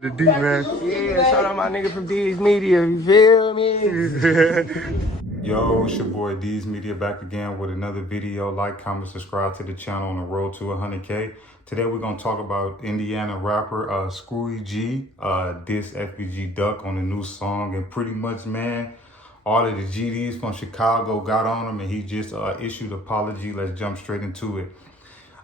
The D, man. Yeah, shout out my nigga from D's Media, you feel me? Yo, it's your boy D's Media back again with another video. Like, comment, subscribe to the channel on the road to 100K. Today we're going to talk about Indiana rapper Screwy G, diss FBG Duck on the new song. And pretty much, man, all of the GDs from Chicago got on him and he just issued an apology. Let's jump straight into it.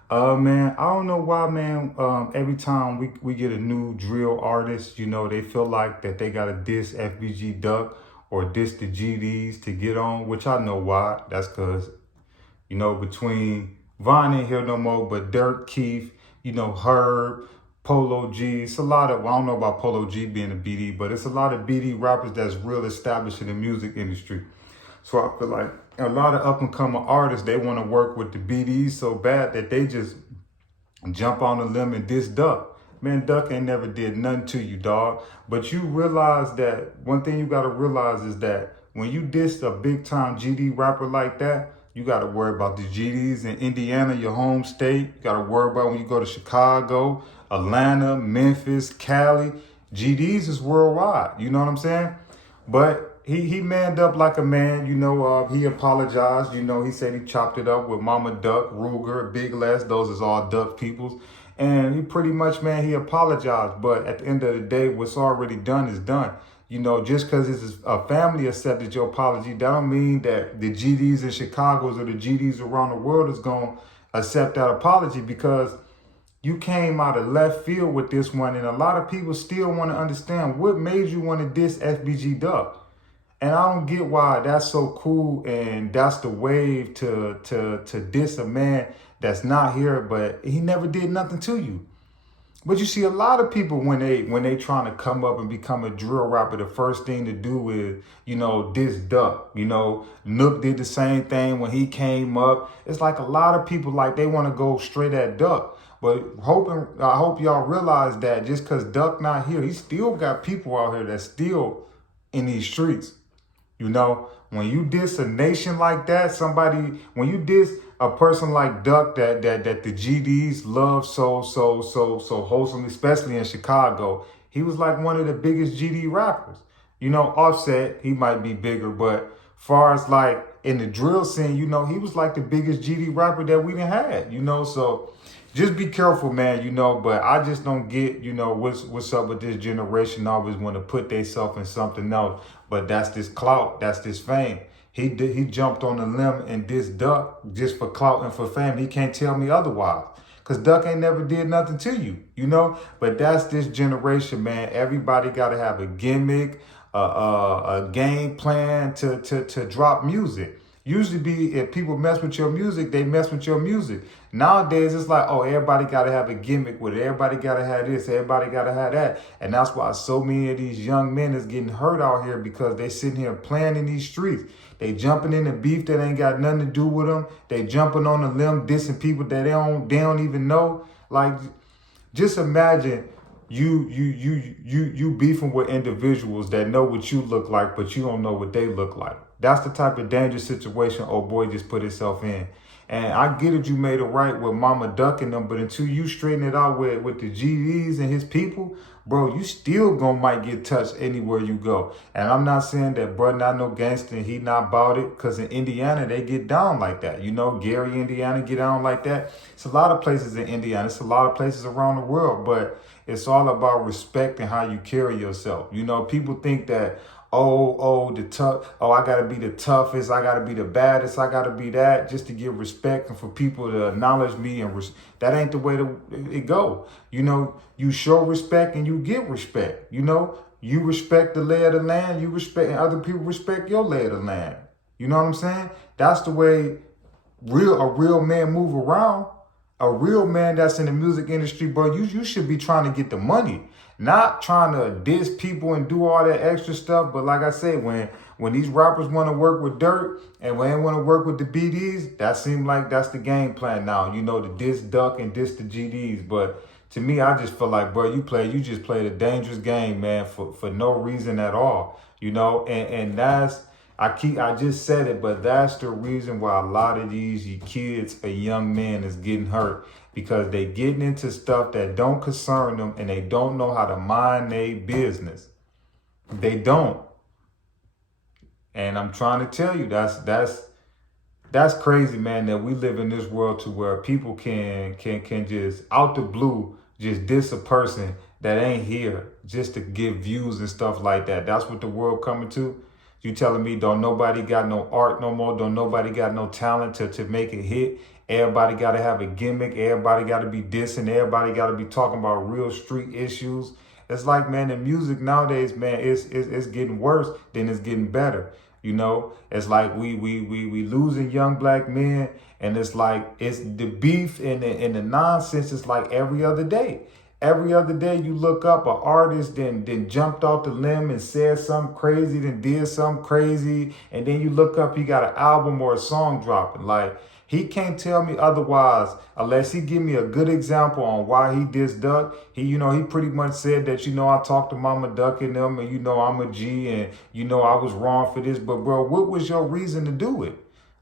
Man, I don't know why, man. Every time we get a new drill artist, you know, they feel like that they gotta diss FBG Duck or diss the GDs to get on, which I know why. That's cause, you know, between Von ain't here no more, but Dirk, Keith, you know, Herb, Polo G. It's a lot of, well, I don't know about Polo G being a BD, but it's a lot of BD rappers that's real established in the music industry. So I feel like a lot of up and coming artists, they want to work with the BDs so bad that they just jump on a limb and diss Duck. Man, Duck ain't never did nothing to you, dog. But you realize that one thing you got to realize is that when you diss a big time GD rapper like that, you got to worry about the GDs in Indiana, your home state. You got to worry about when you go to Chicago, Atlanta, Memphis, Cali. GDs is worldwide. You know what I'm saying? But he manned up like a man, you know, he apologized, you know, he said he chopped it up with Mama Duck, Ruger, Big Les, those is all Duck peoples. And he pretty much, man, he apologized. But at the end of the day, what's already done is done. You know, just because it's a family accepted your apology, that don't mean that the GDs in Chicago or the GDs around the world is going to accept that apology, because you came out of left field with this one. And a lot of people still want to understand what made you want to diss FBG Duck. And I don't get why that's so cool and that's the wave to diss a man that's not here, but he never did nothing to you. But you see a lot of people when they trying to come up and become a drill rapper, the first thing to do is, you know, diss Duck. You know, Nook did the same thing when he came up. It's like a lot of people, like, they want to go straight at Duck. But I hope y'all realize that just because Duck not here, he still got people out here that's still in these streets. You know, when you diss a nation like that, when you diss a person like Duck that the GDs love so wholesomely, especially in Chicago, he was like one of the biggest GD rappers. You know, Offset, he might be bigger, but far as like in the drill scene, you know, he was like the biggest GD rapper that we done had, you know, so just be careful, man, you know, but I just don't get, you know, what's up with this generation. Always want to put themselves in something else, but that's this clout, that's this fame. He jumped on the limb and dissed Duck just for clout and for fame. He can't tell me otherwise, because Duck ain't never did nothing to you, you know, but that's this generation, man. Everybody got to have a gimmick, a game plan to drop music. Usually be, if people mess with your music, they mess with your music. Nowadays, it's like, oh, everybody got to have a gimmick with it. Everybody got to have this. Everybody got to have that. And that's why so many of these young men is getting hurt out here, because they sitting here playing in these streets. They jumping into beef that ain't got nothing to do with them. They jumping on the limb, dissing people that they don't even know. Like, just imagine you beefing with individuals that know what you look like, but you don't know what they look like. That's the type of dangerous situation old boy just put himself in. And I get it, you made it right with Mama Duck and them, but until you straighten it out with the GDs and his people, bro, you still might get touched anywhere you go. And I'm not saying that bro not no gangster and he not about it, because in Indiana, they get down like that. You know, Gary, Indiana, get down like that. It's a lot of places in Indiana. It's a lot of places around the world, but it's all about respect and how you carry yourself. You know, people think that, I gotta be the toughest, I gotta be the baddest, I gotta be that just to get respect and for people to acknowledge me, and that ain't the way it go. You know, you show respect and you get respect. You know, you respect the lay of the land, you respect, and other people respect your lay of the land. You know what I'm saying? That's the way a real man move around. A real man that's in the music industry, bro, you should be trying to get the money, not trying to diss people and do all that extra stuff. But like I say, when these rappers want to work with Dirt and when they want to work with the BDs, that seems like that's the game plan now, you know, to diss Duck and diss the GDs. But to me, I just feel like, bro, you just played a dangerous game, man, for no reason at all, you know, and that's, I just said it, but that's the reason why a lot of these kids, a young man, is getting hurt. because they getting into stuff that don't concern them and they don't know how to mind their business. They don't. And I'm trying to tell you, that's crazy, man, that we live in this world to where people can just out the blue just diss a person that ain't here just to get views and stuff like that. That's what the world coming to. You telling me don't nobody got no art no more? Don't nobody got no talent to make it hit? Everybody got to have a gimmick. Everybody got to be dissing. Everybody got to be talking about real street issues. It's like, man, the music nowadays, man, it's getting worse than it's getting better. You know, it's like we losing young black men, and it's like it's the beef and the nonsense is like every other day. Every other day you look up an artist, then jumped off the limb and said something crazy, then did something crazy, and then you look up, he got an album or a song dropping. Like, he can't tell me otherwise unless he give me a good example on why he dissed Duck. He pretty much said that, I talked to Mama Duck and them, and I'm a G, and I was wrong for this. But bro, what was your reason to do it?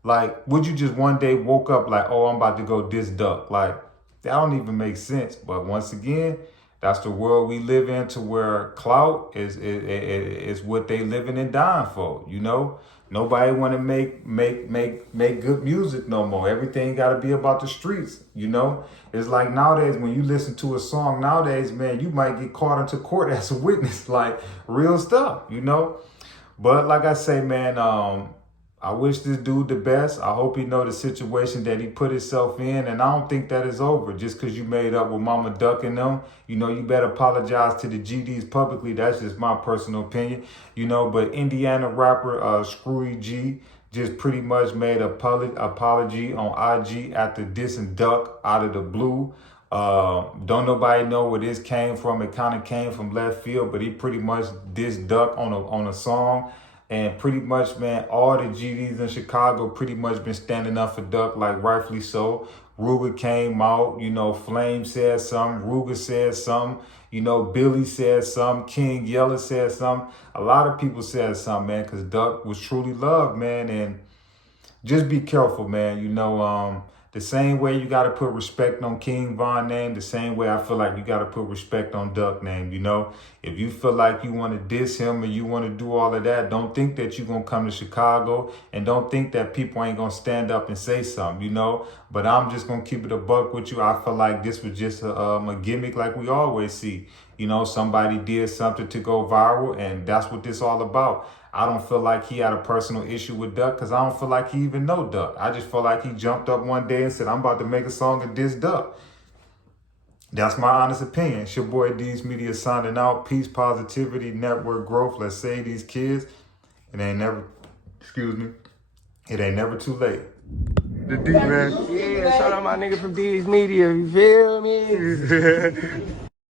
Like, would you just one day woke up like, oh, I'm about to go diss Duck? Like, that don't even make sense. But once again, that's the world we live in, to where clout is what they living and dying for. Nobody want to make good music no more. Everything got to be about the streets. It's like nowadays when you listen to a song nowadays, man, you might get caught into court as a witness, like real stuff. But like I say, man, I wish this dude the best. I hope he know the situation that he put himself in. And I don't think that is over just because you made up with Mama Duck and them. You better apologize to the GDs publicly. That's just my personal opinion. But Indiana rapper Screwy G just pretty much made an apology on IG after dissing Duck out of the blue. Don't nobody know where this came from. It kind of came from left field, but he pretty much dissed Duck on a song. And pretty much, man, all the GDs in Chicago pretty much been standing up for Duck, like rightfully so. Ruger came out, Flame said something, Ruger said something, Billy said something, King Yeller said something. A lot of people said something, man, because Duck was truly loved, man. And just be careful, man. The same way you got to put respect on King Von name, the same way I feel like you got to put respect on Duck name. If you feel like you want to diss him and you want to do all of that, don't think that you're going to come to Chicago, and don't think that people ain't going to stand up and say something, But I'm just going to keep it a buck with you. I feel like this was just a gimmick like we always see. Somebody did something to go viral, and that's what this all about. I don't feel like he had a personal issue with Duck because I don't feel like he even know Duck. I just feel like he jumped up one day and said, I'm about to make a song and diss Duck. That's my honest opinion. It's your boy D's Media signing out. Peace, positivity, network growth. Let's save these kids. It ain't never too late. The D, man. Yeah, shout out my nigga from D's Media. You feel me?